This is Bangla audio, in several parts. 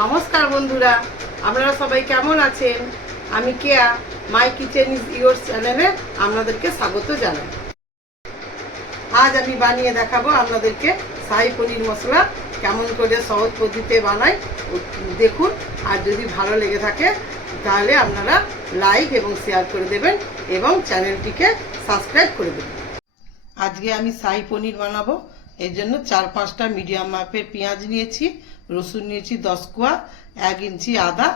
নমস্কার বন্ধুরা, আপনারা সবাই কেমন আছেন? আমি কেয়া, মাই কিচেন ইজ ইয়োর চ্যানেলে আপনাদেরকে স্বাগত জানাই। আজ আমি বানিয়ে দেখাবো আপনাদেরকে শাহী পনির মশলা কেমন করে সহজ পদ্ধতিতে বানাই দেখুন। আর যদি ভালো লেগে থাকে তাহলে আপনারা লাইক এবং শেয়ার করে দেবেন এবং চ্যানেলটিকে সাবস্ক্রাইব করে দেবেন। আজকে আমি শাহী পনির বানাবো। এর জন্য 4-5টা মিডিয়াম মাপের পেঁয়াজ নিয়েছি, রসুন নিয়েছি 10 কোয়া, 1 ইঞ্চি আদা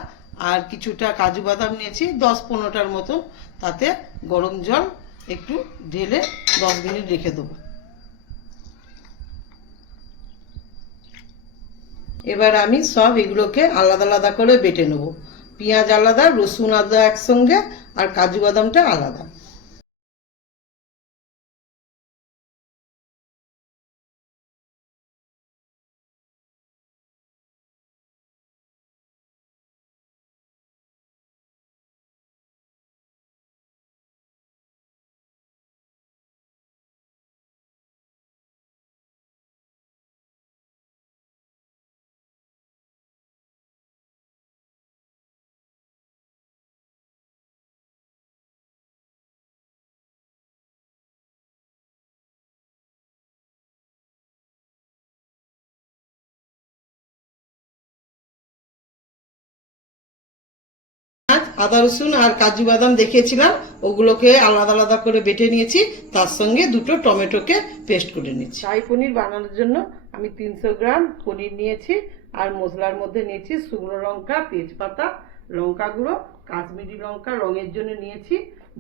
আর কিছুটা কাজু বাদাম নিয়েছি 10-15টার মতো। তাতে গরম জল একটু ঢেলে 10 মিনিট রেখে দেবো। এবার আমি সব এগুলোকে আলাদা আলাদা করে বেটে নেব। পেঁয়াজ আলাদা, রসুন আদা একসঙ্গে আর কাজু বাদামটা আলাদা। আদা রসুন আর কাজু বাদাম দেখিয়েছিলাম, ওগুলোকে আলাদা আলাদা করে বেটে নিয়েছি। তার সঙ্গে 2টো টমেটোকে পেস্ট করে নিয়েছি। শাহী পনির বানানোর জন্য আমি 300 গ্রাম পনির নিয়েছি। আর মশলার মধ্যে নিয়েছি শুকনো লঙ্কা, তেজপাতা, লঙ্কা গুঁড়ো, কাশ্মীরি লঙ্কা রঙের জন্য নিয়েছি,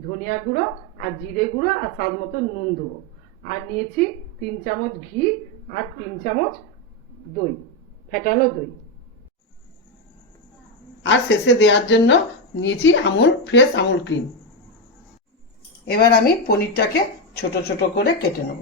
ধনিয়া গুঁড়ো আর জিরে গুঁড়ো আর স্বাদ মতো নুন দেবো। আর নিয়েছি 3 চামচ ঘি আর 3 চামচ দই, ফেটানো দই। আর শেষে দেওয়ার জন্য নিয়েছি ফ্রেশ আমুল ক্রিম। এবার আমি পনিরটাকে ছোট ছোট করে কেটে নেব।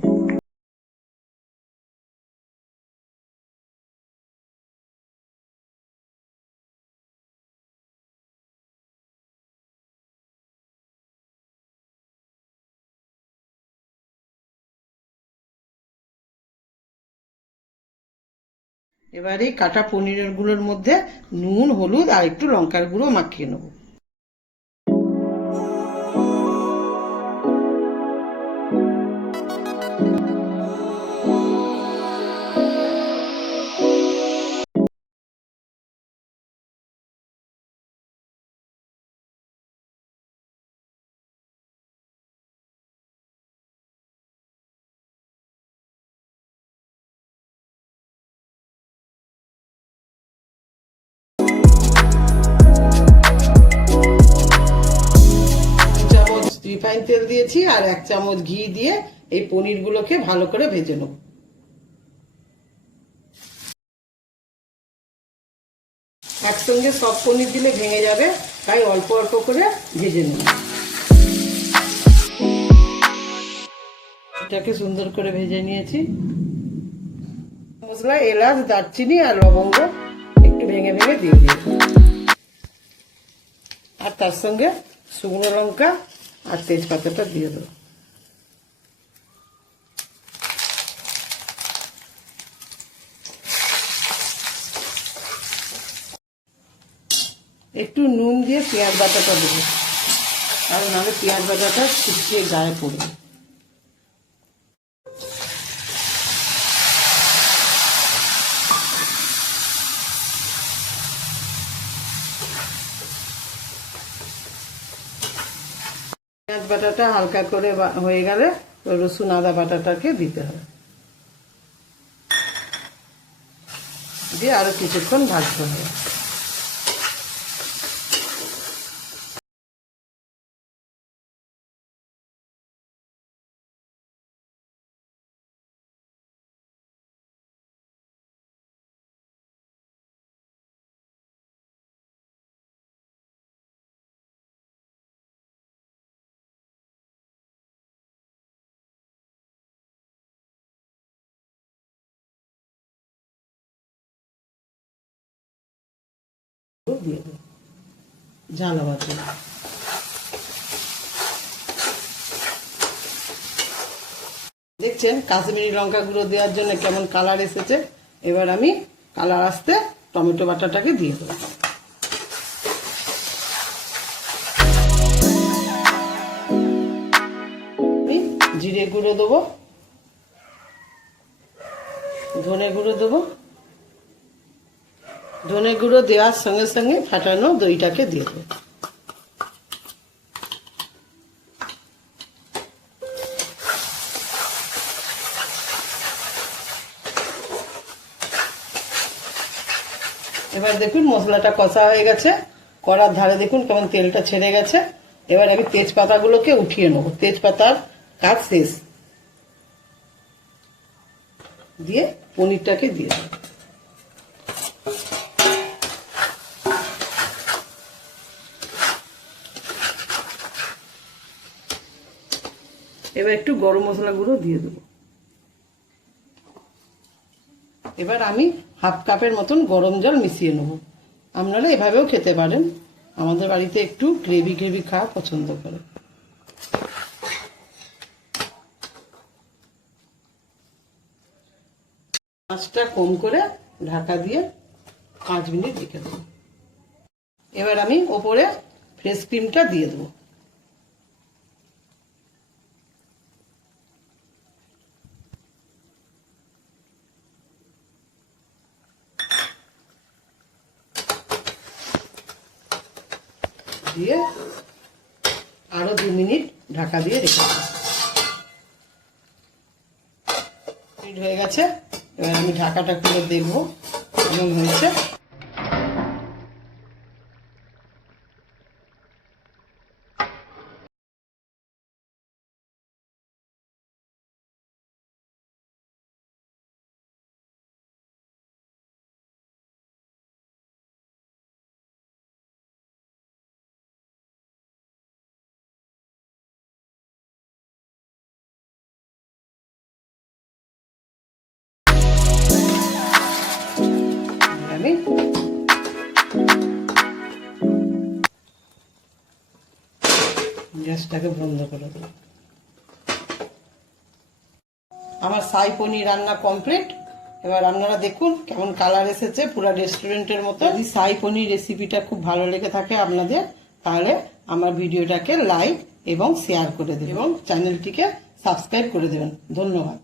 এবার এই কাটা পনিরের গুলোর মধ্যে নুন, হলুদ আর একটু লঙ্কার গুঁড়ো মাখিয়ে নেব। রিফাইন তেল দিয়েছি আর 1 চামচ ঘি দিয়ে এই পনিরগুলোকে ভালো করে ভেজে নেব। একসঙ্গে সব পনির দিলে ভেঙে যাবে, তাই অল্প অল্প করে ভেজে নেব। এটাকে সুন্দর করে ভেজে নিয়েছি। মশলা এলাচ, দারচিনি আর লবঙ্গ একটু ভেঙে ভেঙে দিয়ে দিয়েছি। আর তার সঙ্গে শুকনো লঙ্কা আর তেজপাতাটা দিয়ে দেবো। একটু নুন দিয়ে পেঁয়াজ বাটাটা দেবো, আর নাহলে পেঁয়াজ বাটাটা শুকিয়ে গায়ে পড়বে। পেঁয়াজ বাটাটা হালকা করে হয়ে গেলে রসুন আদা বাটাটাকে দিতে হবে, দিয়ে আরো কিছুক্ষণ ভাজতে হবে। দিয়ে দেবো ঝাল হওয়ার জন্য। দেখছেন কাশ্মীরি লঙ্কা গুঁড়ো দেওয়ার জন্য কেমন কালার এসেছে। এবার আমি কালার আসতে টমেটো বাটাটাকে দিয়ে দেবো। জিরে গুঁড়ো দেবো, ধনে গুঁড়ো দেবো, ধনে গুঁড়ো দেওয়ার সঙ্গে সঙ্গে ফাটানো দইটাকে দিয়ে দেবো। এবার দেখুন মশলাটা কষা হয়ে গেছে, কড়ার ধারে দেখুন কেমন তেলটা ছেড়ে গেছে। এবার আমি তেজপাতাগুলোকে উঠিয়ে নেবো, তেজপাতার কাজ শেষ। দিয়ে পনিরটাকে দিয়ে দেবো। এবার একটু গরম মশলা গুঁড়ো দিয়ে দেবো। এবার আমি হাফ কাপের মতন গরম জল মিশিয়ে নেব। আপনারা এভাবেও খেতে পারেন, আমাদের বাড়িতে একটু গ্রেভি গ্রেভি খাওয়া পছন্দ করে। আঁচটা কম করে ঢাকা দিয়ে 5 মিনিট রেখে দেবো। এবার আমি ওপরে ফ্রেশ ক্রিমটা দিয়ে দেবো। দিয়ে আরো 2 মিনিট ঢাকা দিয়ে রেখে দেবো। হয়ে গেছে, এবার আমি ঢাকাটা খুলে দেখবো কেমন হয়েছে। আমি গ্যাসটাকে বন্ধ করে দেবো। আমার সাই পনির রান্না কমপ্লিট। এবার আপনারা দেখুন কেমন কালার এসেছে, পুরো রেস্টুরেন্টের মতো। যদি সাই পনির রেসিপিটা খুব ভালো লেগে থাকে আপনাদের, তাহলে আমার ভিডিওটাকে লাইক এবং শেয়ার করে দেবেন এবং চ্যানেলটিকে সাবস্ক্রাইব করে দেবেন। ধন্যবাদ।